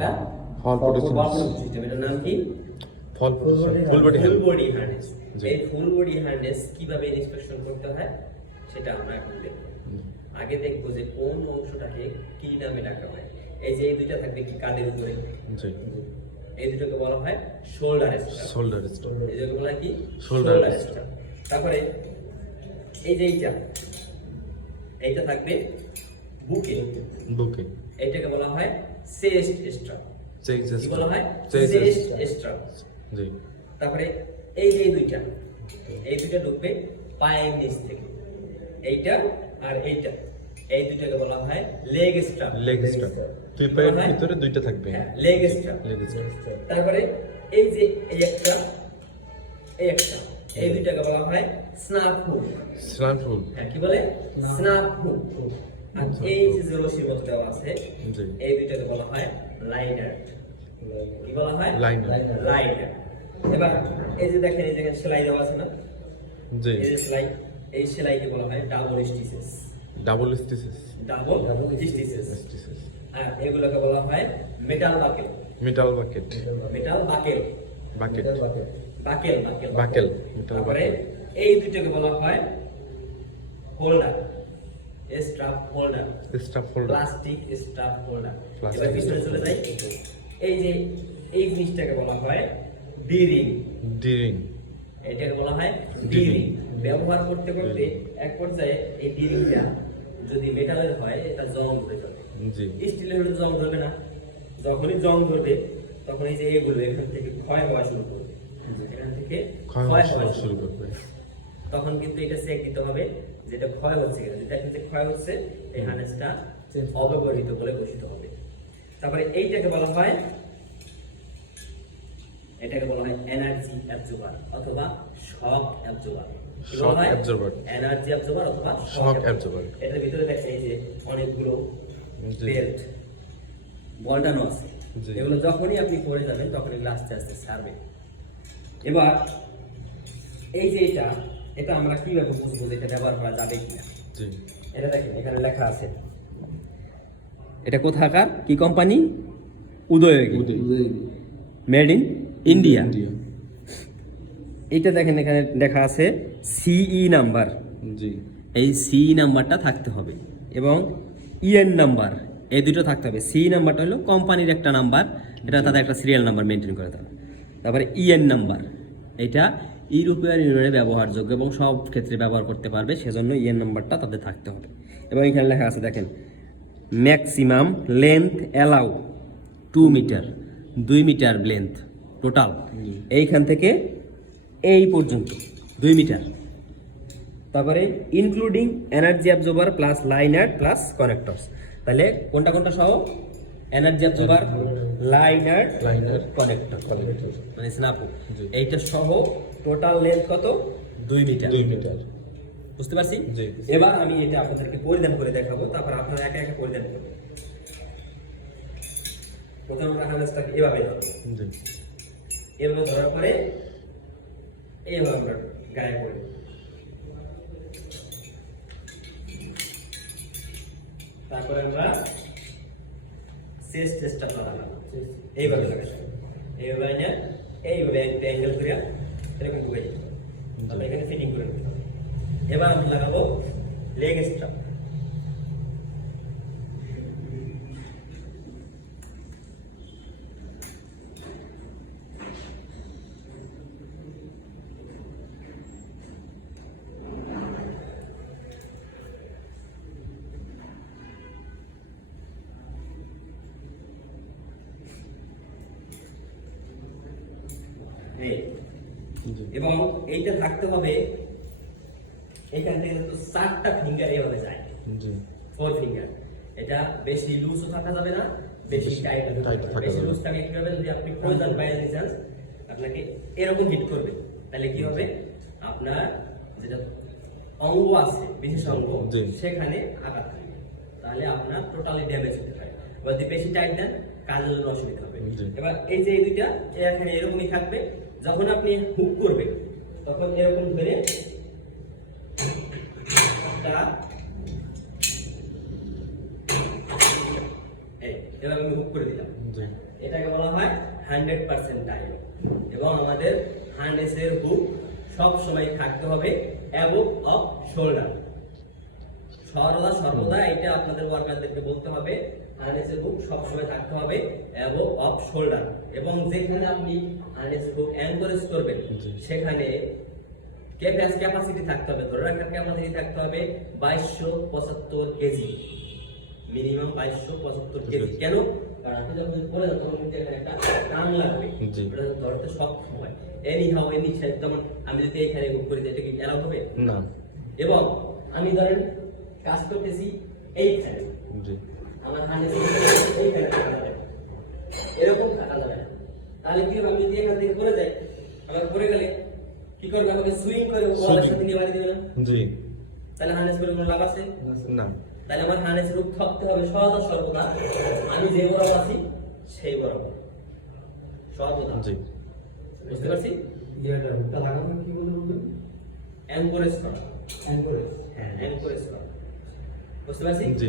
একটা Fall protection system এটার নাম কি? Full full body full body harness এই ফুল বডি হার্নেস কীভাবে ইনস্পেকশন করতে হয়? সেটা আমরা এখন দেখব। আগে দেখব যে কোন অংশটাকে কি নামে ডাকা হয়। এই যে এই দুইটা থাকবে কি কাঁধের উপরে? জি। এই দুটোকে বলা হয় শোল্ডার স্ট্রাপ শোল্ডার স্টোন এই দুটোকে বলা হয় কি strap। strap। তারপরে এই যে এইটা এইটা থাকবে বুকে। বুকে। এইটাকে বলা হয় চেস্ট স্ট্রাপ চেক কি বলা হয় চেক চেস্ট স্ট্রাপ জি। তারপরে এই যে এই দুইটা এই দুইটা ঢুকবে পায়ের নিচ থেকে। এইটা আর এইটা। এই দুইটাকে বলা হয় লেগ স্ট্রাপ লেগ স্ট্রাপ দুই পায়ের ভিতরে দুইটা থাকবে। লেগ স্ট্রাপ লেগ স্ট্রাপ তারপরে এই যে এই একটা এই একটা এই দুইটাকে বলা হয় স্নাপ হুক ফুল হ্যাঁ কি বলে? স্নাপ হুক এই যে যে রশির মতো আছে এই দুইটাকে বলা হয় লাইনার। কি বলা হয়? Liner। লাইনার। এবার এই যে দেখেন এই দেখেন সেলাই দেওয়া আছে না? জি। এই সেলাই এই সেলাইকে বলা হয় double stitches. Double stitches. Double stitches. Stitches. আর এগুলোকে বলা হয় metal buckle metal bucket metal buckle bucket buckle buckle buckle, তারপরে বাকেল। এই দুটোকে বলা হয় holder strap holder stuff holder plastic strap holder এবার পিছনে চলে যাই। এই যে এই জিনিসটাকে বলা হয় ডিরিং ডিরিং এটাকে বলা হয়। ডিরিং ব্যবহার করতে করতে এক পর্যায়ে এই ডিরিংটা যদি মেটালের হয় এটা জং ধরে যাবে জি। স্টিলের হলে জং ধরবে না। যখনই জং ধরবে তখন এই যে এগুলো এখান থেকে ক্ষয় হওয়া শুরু করবে। এখান থেকে ক্ষয় হওয়া শুরু করবে। তখন কিন্তু এটা চেক দিতে হবে। যেটা ক্ষয় হচ্ছে কিনা যদি দেখেন যে ক্ষয় হচ্ছে এই হার্নেসটা অব্যবহৃত বলে ঘোষিত হবে। তারপরে এইটাকে বলা হয় এটাকে বলা হয় এনার্জি অ্যাবজর্বার অথবা শক অ্যাবজর্বার। এনার্জি অ্যাবজর্বার অথবা Shock absorber। এটার ভিতরে দেখেন এই যে অনেকগুলো বেল্ট বল্টানো আছে। এগুলো যখনই আপনি পরে যাবেন তখন এগুলো আস্তে আস্তে ছাড়বে এবার এই যে এটা এটা আমরা কীভাবে বুঝব যে এটা ব্যবহার করা যাবে কিনা? জি। এটা দেখেন এখানে লেখা আছে। এটা কোথাকার? কি company? Udyogi made in India এটা দেখেন এখানে লেখা আছে সিই নাম্বার এই সিই নাম্বারটা থাকতে হবে। এবং ইএন নাম্বার এই দুটো থাকতে হবে। সি নাম্বারটা হলো কোম্পানির একটা নাম্বার এটা তাদের একটা সিরিয়াল নাম্বার মেনটেন করে তারা তারপরে ইএন নাম্বার এটা ইউরোপিয়ান ইউনিয়নে ব্যবহারযোগ্য এবং সব ক্ষেত্রে ব্যবহার করতে পারবে, সেজন্য ইএন নাম্বারটা তাদের থাকতে হবে। এবং এখানে লেখা আছে, দেখেন maximum length allow two metre দুই মিটার লেন্থ টোটাল এইখান থেকে এই পর্যন্ত, দুই মিটার তারপরে including energy absorber plus liner plus connectors তাহলে কোনটা কোনটা সহ? Energy absorber liner liner connector মানে স্ন্যাপো জি। এইটা সহ টোটাল লেন্থ কত? দুই মিটার দুই মিটার বুঝতে পারছি। এবার আমি এটা আপনাদেরকে পরিধান করে দেখাবো তারপর আপনারা একা একা পরিধান করবেন প্রথমে আমরা হার্নেসটাকে এভাবে এভাবে ধরার পরে এইভাবে আমরা গায়ে পড়ি। তারপরে আমরা চেস্ট টেস্টটা লাগালাম এইভাবে লাগালাম এইভাবে আইনা এইভাবে একটা অ্যাঙ্গেল করে এরকম ঢুকে যাবে তারপরে এখানে ফিটিং করে নিতে হবে এবার আমি লাগাবো লেগ স্ট্রাপ এবং এইটা থাকতে হবে এখান থেকে তো চারটা ফিঙ্গার এভাবে যায়। ফোর ফিঙ্গার এটা বেশি লুজও থাকা যাবে না বেশি টাইট বেশি লুজ থাকলে কি হবে? যদি আপনি প্রয়োজন পাই চান্স আপনাকে এরকম হিট করবে তাহলে কি হবে? আপনার যেটা অঙ্গ আছে বিশেষ অঙ্গ সেখানে আঘাত তাহলে আপনার টোটালি ড্যামেজ হতে পারে। এবার যদি বেশি টাইট দেন কাজের জন্য অসুবিধা হবে। এবার এই যে এই দুইটা এখানে এরকমই থাকবে। যখন আপনি হুক করবেন তখন এরকম ধরে একটা আমি হুক করে দিলাম। জি। হান্ড্রেড পার্সেন্ট টাইম এবং আমাদের হার্নেসের হুক সব সময় থাকতে হবে অ্যাবভ অফ শোল্ডার সর্বদা সর্বদা এটা আপনাদের ওয়ার্কারদেরকে বলতে হবে হার্নেসের হুক সবসময় থাকতে হবে এবং অফ শোল্ডার এবং যেখানে আপনি হার্নেসের হুক এনকারেজ করবেন সেখানে ক্যাপাস ক্যাপাসিটি থাকতে হবে। ধরে রাখার ক্যাপাসিটি থাকতে হবে বাইশশো পঁচাত্তর কেজি। মিনিমাম বাইশশো পঁচাত্তর কেজি। কেন? কারণ আপনি যখন যান তখন কিন্তু এখানে একটা টান লাগবে। ওটা ধরতে সক্ষম হয়। এনি হাও এনি সাইড যেমন আমি যদি এখানে হুক করি এটা কি অ্যালাউ হবে? না। এবং আমি ধরেন কাজ করতেছি এইখানে। জি। আমার এইখানে যাবে। এরকম থাকা যাবে না। তাহলে কি হবে? আমি যদি এখান থেকে পড়ে যাই আমার পড়ে গেলে কি করবে? আমাকে সুইং করে ওয়ালের সাথে নিয়ে বাড়ি দেবে না? জি। তাহলে হানেস করে কোনো লাভ আছে? না। তাহলে আমার হানেস রূপ থাকতে হবে সদা সর্বদা। আমি যে বরাবর আছি সেই বরাবর। সর্বদা জি। বুঝতে পারছি? ইয়েটা হুকটা লাগানো কি বলে বলবেন? এনকোরেজ করা অ্যাঙ্করেজ হ্যাঁ এনকোরেজ করা বুঝতে পারছি? জি।